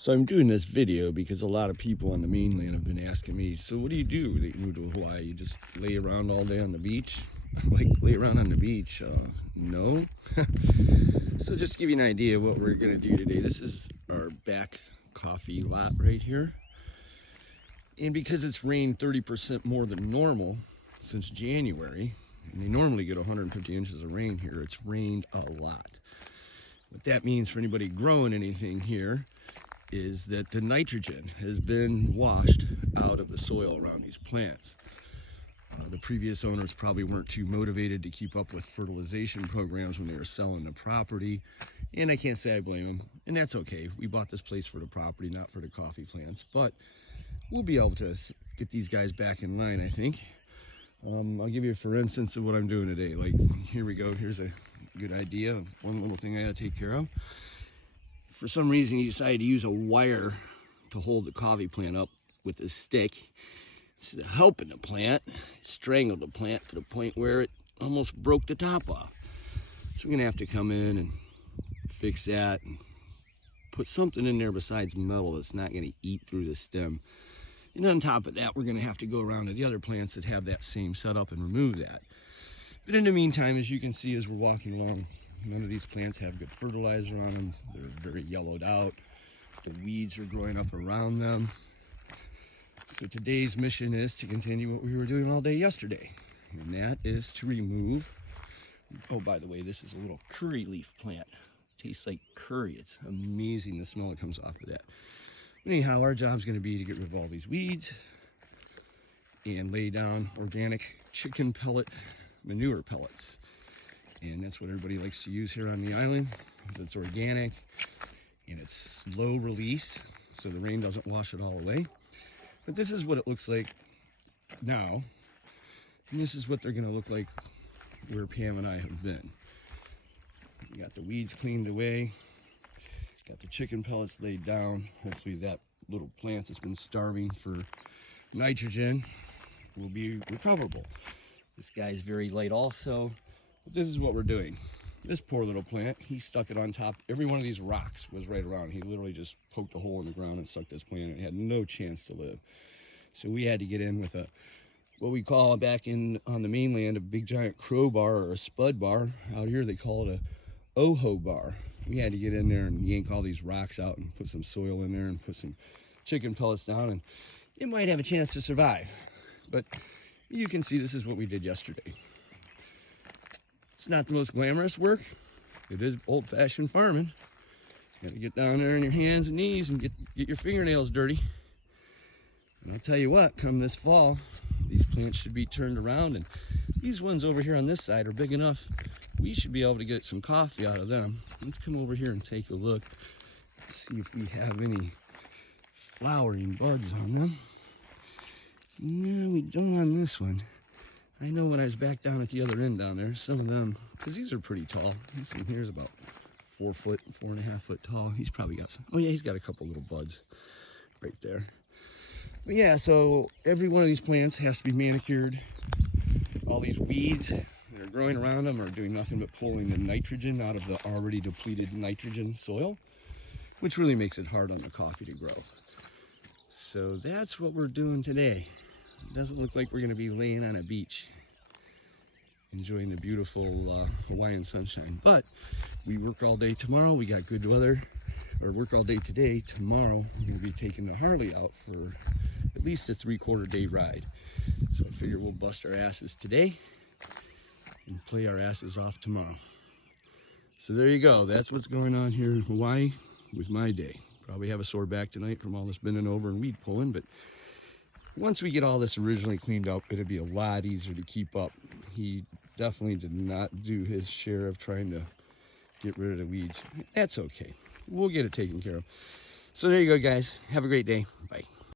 So I'm doing this video because a lot of people on the mainland have been asking me, so what do you do that you move to Hawaii? You just lay around all day on the beach? Like, lay around on the beach? No. So just to give you an idea of what we're going to do today, this is our back coffee lot right here. And because it's rained 30% more than normal since January, and they normally get 150 inches of rain here, it's rained a lot. What that means for anybody growing anything here is that the nitrogen has been washed out of the soil around these plants. The previous owners probably weren't too motivated to keep up with fertilization programs when they were selling the property, and I can't say I blame them, and that's okay. We bought this place for the property, not for the coffee plants, but we'll be able to get these guys back in line, I think. I'll give you a for instance of what I'm doing today. Like, here we go. Here's a good idea of one little thing I gotta take care of. For some reason, he decided to use a wire to hold the coffee plant up with a stick. Instead of helping the plant, it strangled the plant to the point where it almost broke the top off. So we're gonna have to come in and fix that and put something in there besides metal that's not gonna eat through the stem. And on top of that, we're gonna have to go around to the other plants that have that same setup and remove that. But in the meantime, as you can see as we're walking along, none of these plants have good fertilizer on them. They're very yellowed out. The weeds are growing up around them. So today's mission is to continue what we were doing all day yesterday. And that is to remove, oh, by the way, this is a little curry leaf plant. It tastes like curry. It's amazing the smell that comes off of that. But anyhow, our job is going to be to get rid of all these weeds and lay down organic chicken pellet manure pellets. And that's what everybody likes to use here on the island, because it's organic and it's slow release, so the rain doesn't wash it all away. But this is what it looks like now, and this is what they're going to look like where Pam and I have been. We got the weeds cleaned away, got the chicken pellets laid down. Hopefully that little plant that's been starving for nitrogen will be recoverable. This guy's very light also. But this is what we're doing. This poor little plant, he stuck it on top. Every one of these rocks was right around. He literally just poked a hole in the ground and stuck this plant. It had no chance to live. So we had to get in with what we call back on the mainland, a big giant crowbar or a spud bar. Out here they call it a oho bar. We had to get in there and yank all these rocks out and put some soil in there and put some chicken pellets down, and it might have a chance to survive. But you can see this is what we did yesterday. It's not the most glamorous work. It is old-fashioned farming. You gotta get down there on your hands and knees and get your fingernails dirty. And I'll tell you what, come this fall, these plants should be turned around, and these ones over here on this side are big enough. We should be able to get some coffee out of them. Let's come over here and take a look. See if we have any flowering buds on them. No, we don't on this one. I know when I was back down at the other end down there, some of them, because these are pretty tall. This one here's about 4 foot, 4.5 foot tall. He's probably got some, oh yeah, he's got a couple little buds right there. But yeah, so every one of these plants has to be manicured. All these weeds that are growing around them are doing nothing but pulling the nitrogen out of the already depleted nitrogen soil, which really makes it hard on the coffee to grow. So that's what we're doing today. It doesn't look like we're going to be laying on a beach enjoying the beautiful Hawaiian sunshine, but we work all day tomorrow. We got good weather, or work all day today. Tomorrow we're going to be taking the Harley out for at least a 3/4 day ride. So I figure we'll bust our asses today and play our asses off tomorrow. So there you go. That's what's going on here in Hawaii with my day. Probably have a sore back tonight from all this bending over and weed pulling, but once we get all this originally cleaned up, it'll be a lot easier to keep up. He definitely did not do his share of trying to get rid of the weeds. That's okay. We'll get it taken care of. So there you go, guys. Have a great day.